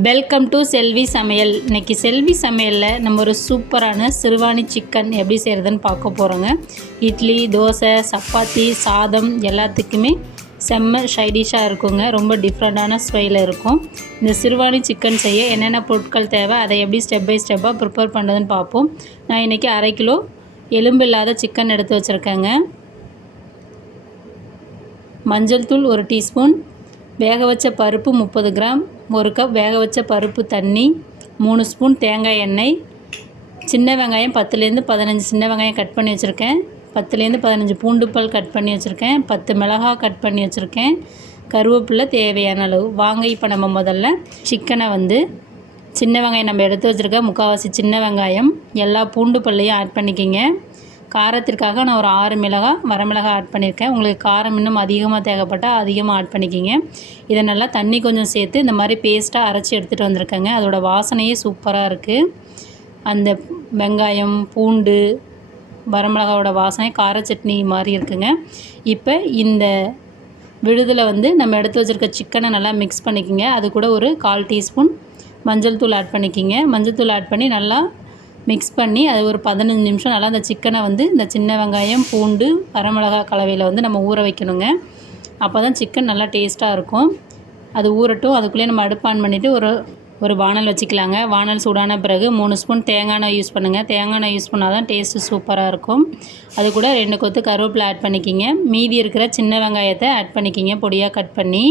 Welcome to செல்வி சமையல் இன்னைக்கு செல்வி சமையலில் நம்ம ஒரு சூப்பரான சிறுவாணி சிக்கன் எப்படி செய்கிறதுன்னு பார்க்க போகிறோங்க இட்லி தோசை சப்பாத்தி சாதம் எல்லாத்துக்குமே செம்ம ஷைடிஷாக இருக்குங்க. ரொம்ப டிஃப்ரெண்ட்டான ஸ்வையில் இருக்கும். இந்த சிறுவாணி சிக்கன் செய்ய என்னென்ன பொருட்கள் தேவை அதை எப்படி ஸ்டெப் பை ஸ்டெப்பாக ப்ரிப்பேர் பண்ணுறதுன்னு பார்ப்போம். நான் இன்றைக்கி அரை கிலோ எலும்பு இல்லாத சிக்கன் எடுத்து வச்சுருக்கேங்க. மஞ்சள் தூள் ஒரு டீஸ்பூன். வேக வச்ச பருப்பு முப்பது கிராம். ஒரு கப் வேக வச்ச பருப்பு தண்ணி மூணு ஸ்பூன் தேங்காய் எண்ணெய். சின்ன வெங்காயம் பத்துலேருந்து பதினஞ்சு சின்ன வெங்காயம் கட் பண்ணி வச்சுருக்கேன். பத்துலேருந்து பதினஞ்சு பூண்டுப்பல் கட் பண்ணி வச்சுருக்கேன். பத்து மிளகாய் கட் பண்ணி வச்சுருக்கேன். கருவேப்பிலை தேவையான அளவு. வாங்க இப்போ நம்ம முதல்ல சிக்கனை வந்து சின்ன வெங்காயம் நம்ம எடுத்து வச்சுருக்க முக்கால்வாசி சின்ன வெங்காயம் எல்லா பூண்டு பல்லையும் ஆட் பண்ணிக்கிங்க. காரத்திற்காக நான் ஒரு ஆறு மிளகாய் வரமிளகாய் ஆட் பண்ணியிருக்கேன் உங்களுக்கு காரம் இன்னும் அதிகமாக தேவைப்பட்டால் அதிகமாக ஆட் பண்ணிக்கிங்க. இதை நல்லா தண்ணி கொஞ்சம் சேர்த்து இந்த மாதிரி பேஸ்ட்டாக அரைச்சி எடுத்துகிட்டு வந்திருக்கேங்க. அதோடய வாசனையே சூப்பராக இருக்குது அந்த வெங்காயம் பூண்டு வரமிளகாவோட வாசனை கார சட்னி மாதிரி இருக்குங்க. இப்போ இந்த விழுதில் வந்து நம்ம எடுத்து வச்சுருக்க சிக்கனை நல்லா மிக்ஸ் பண்ணிக்கோங்க. அது கூட ஒரு கால் டீஸ்பூன் மஞ்சள் தூள் ஆட் பண்ணிக்கிங்க. மஞ்சள் தூள் ஆட் பண்ணி நல்லா மிக்ஸ் பண்ணி அது ஒரு பதினஞ்சு நிமிஷம் நல்லா அந்த சிக்கனை வந்து இந்த சின்ன வெங்காயம் பூண்டு வரமிளகா கலவையில் வந்து நம்ம ஊற வைக்கணுங்க. அப்போ தான் சிக்கன் நல்லா டேஸ்ட்டாக இருக்கும். அது ஊறட்டும். அதுக்குள்ளேயே நம்ம அடுப்பு ஆன் பண்ணிவிட்டு ஒரு ஒரு வானல் வச்சுக்கலாங்க. வானல் சூடான பிறகு மூணு ஸ்பூன் தேங்காய் எண்ணெய் யூஸ் பண்ணுங்கள் தேங்காய் எண்ணெய் யூஸ் பண்ணால் தான் டேஸ்ட்டு சூப்பராக இருக்கும். அது கூட ரெண்டு கொத்து கருவேப்பிலை ஆட் பண்ணிக்கிங்க. மீதி இருக்கிற சின்ன வெங்காயத்தை ஆட் பண்ணிக்கிங்க. பொடியாக கட் பண்ணி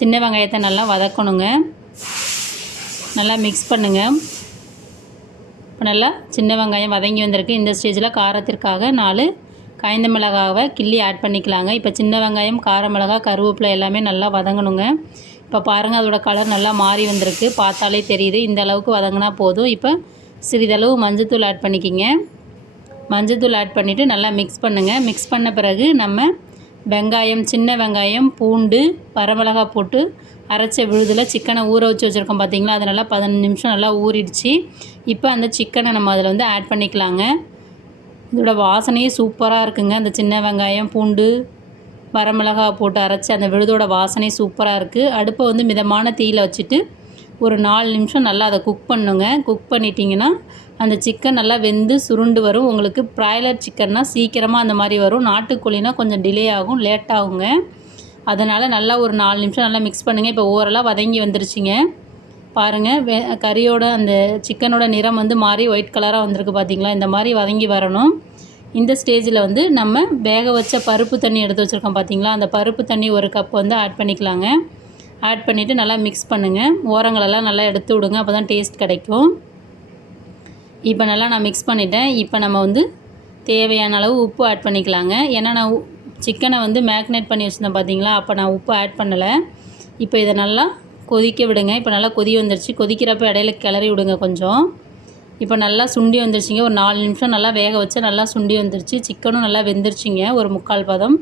சின்ன வெங்காயத்தை நல்லா வதக்கணுங்க. நல்லா மிக்ஸ் பண்ணுங்கள் இப்போ நல்லா சின்ன வெங்காயம் வதங்கி வந்திருக்கு. இந்த ஸ்டேஜில் காரத்திற்காக நாலு காய்ந்த மிளகாவை கிள்ளி ஆட் பண்ணிக்கலாங்க. இப்போ சின்ன வெங்காயம் கார மிளகா கருவேப்பிலை எல்லாமே நல்லா வதங்கணுங்க. இப்போ பாருங்கள் அதோட கலர் நல்லா மாறி வந்திருக்கு. பார்த்தாலே தெரியுது. இந்த அளவுக்கு வதங்கினா போதும். இப்போ சிறிதளவு மஞ்சத்தூள் ஆட் பண்ணிக்கிங்க. மஞ்சத்தூள் ஆட் பண்ணிவிட்டு நல்லா மிக்ஸ் பண்ணுங்கள் மிக்ஸ் பண்ண பிறகு நம்ம வெங்காயம் சின்ன வெங்காயம் பூண்டு வரமிளகா போட்டு அரைச்ச விழுதில் சிக்கனை ஊற வச்சு வச்சுருக்கோம் பார்த்தீங்களா அது நல்லா பதினஞ்சு நிமிஷம் நல்லா ஊறிடுச்சு. இப்போ அந்த சிக்கனை நம்ம அதில் வந்து ஆட் பண்ணிக்கலாங்க. இதோட வாசனையே சூப்பராக இருக்குங்க. அந்த சின்ன வெங்காயம் பூண்டு வரமிளகா போட்டு அரைச்சி அந்த விழுதோட வாசனை சூப்பராக இருக்குது அடுப்பை வந்து மிதமான தீயில் வச்சுட்டு ஒரு நாலு நிமிஷம் நல்லா அதை குக் பண்ணுங்க. குக் பண்ணிட்டீங்கன்னா அந்த சிக்கன் நல்லா வெந்து சுருண்டு வரும். உங்களுக்கு ப்ராய்லர் சிக்கன்னா சீக்கிரமாக அந்த மாதிரி வரும். நாட்டுக்கோழினா கொஞ்சம் டிலே ஆகும் லேட் ஆகுங்க. அதனால் நல்லா ஒரு நாலு நிமிஷம் நல்லா மிக்ஸ் பண்ணுங்கள் இப்போ ஓரளவு வதங்கி வந்துருச்சுங்க. பாருங்கள் வே கறியோட அந்த சிக்கனோட நிறம் வந்து மாறி ஒயிட் கலராக வந்திருக்கு பார்த்தீங்களா இந்த மாதிரி வதங்கி வரணும். இந்த ஸ்டேஜில் வந்து நம்ம வேக வச்ச பருப்பு தண்ணி எடுத்து வச்சுருக்கோம் பார்த்தீங்களா அந்த பருப்பு தண்ணி ஒரு கப் வந்து ஆட் பண்ணிக்கலாங்க. ஆட் பண்ணிவிட்டு நல்லா மிக்ஸ் பண்ணுங்கள் ஓரங்களெல்லாம் நல்லா எடுத்து விடுங்க. அப்போ தான் டேஸ்ட் கிடைக்கும். இப்போ நல்லா நான் மிக்ஸ் பண்ணிட்டேன். இப்போ நம்ம வந்து தேவையான அளவு உப்பு ஆட் பண்ணிக்கலாங்க. ஏன்னா நான் உ- சிக்கனை வந்து மேக்னேட் பண்ணி வச்சுருந்தேன் பார்த்தீங்களா அப்போ நான் உப்பு ஆட் பண்ணலை. இப்போ இதை நல்லா கொதிக்க விடுங்க. இப்போ நல்லா கொதி வந்துருச்சு. கொதிக்கிறப்ப இடையில கிளறி விடுங்க கொஞ்சம். இப்போ நல்லா சுண்டி வந்துருச்சுங்க. ஒரு நாலு நிமிஷம் நல்லா வேக வச்சு நல்லா சுண்டி வந்துருச்சு. சிக்கனும் நல்லா வெந்துருச்சுங்க. ஒரு முக்கால் பதம்.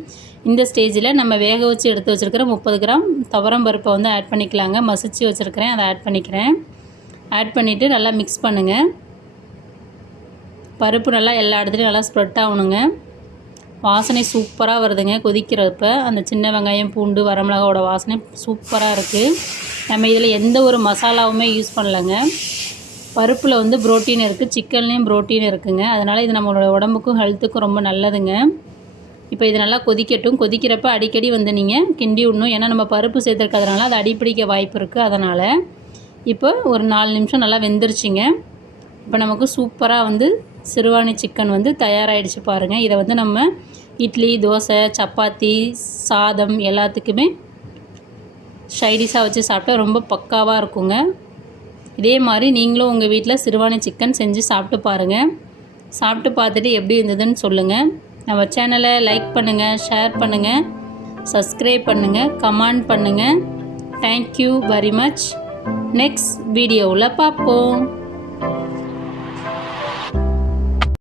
இந்த ஸ்டேஜில் நம்ம வேக வச்சு எடுத்து வச்சுருக்கிற முப்பது கிராம் துவரம் பருப்பை வந்து ஆட் பண்ணிக்கலாங்க. மசிச்சு வச்சுருக்கிறேன். அதை ஆட் பண்ணிக்கிறேன். ஆட் பண்ணிவிட்டு நல்லா மிக்ஸ் பண்ணுங்கள் பருப்பு நல்லா எல்லா இடத்துலையும் நல்லா ஸ்ப்ரெட் ஆகணுங்க. வாசனை சூப்பராக வருதுங்க கொதிக்கிறப்ப. அந்த சின்ன வெங்காயம் பூண்டு வரமிளகாவோட வாசனை சூப்பராக இருக்குது நம்ம இதில் எந்த ஒரு மசாலாவுமே யூஸ் பண்ணலைங்க. பருப்பில் வந்து புரோட்டீன் இருக்குது சிக்கன்லேயும் புரோட்டீன் இருக்குதுங்க அதனால் இது நம்மளோட உடம்புக்கும் ஹெல்த்துக்கும் ரொம்ப நல்லதுங்க. இப்போ இது நல்லா கொதிக்கட்டும். கொதிக்கிறப்ப அடிக்கடி வந்து நீங்கள் கிண்டி விடணும். ஏன்னா நம்ம பருப்பு சேர்த்துருக்கிறதுனால அது அடிப்பிடிக்க வாய்ப்பு இருக்குது அதனால் இப்போ ஒரு நாலு நிமிஷம் நல்லா வெந்துருச்சுங்க. இப்போ நமக்கு சூப்பராக வந்து சிறுவாணி சிக்கன் வந்து தயாராகிடுச்சு பாருங்கள் இதை வந்து நம்ம இட்லி தோசை சப்பாத்தி சாதம் எல்லாத்துக்குமே ஷைடிஷாக வச்சு சாப்பிட்டா ரொம்ப பக்காவாக இருக்குங்க. இதே மாதிரி நீங்களும் உங்கள் வீட்டில் சிறுவாணி சிக்கன் செஞ்சு சாப்பிட்டு பாருங்கள் சாப்பிட்டு பார்த்துட்டு எப்படி இருந்ததுன்னு சொல்லுங்கள் நம்ம சேனலை லைக் பண்ணுங்கள் ஷேர் பண்ணுங்கள் சப்ஸ்கிரைப் பண்ணுங்கள் கமெண்ட் பண்ணுங்கள் தேங்க்யூ வெரி மச் நெக்ஸ்ட் வீடியோவில் பார்ப்போம்.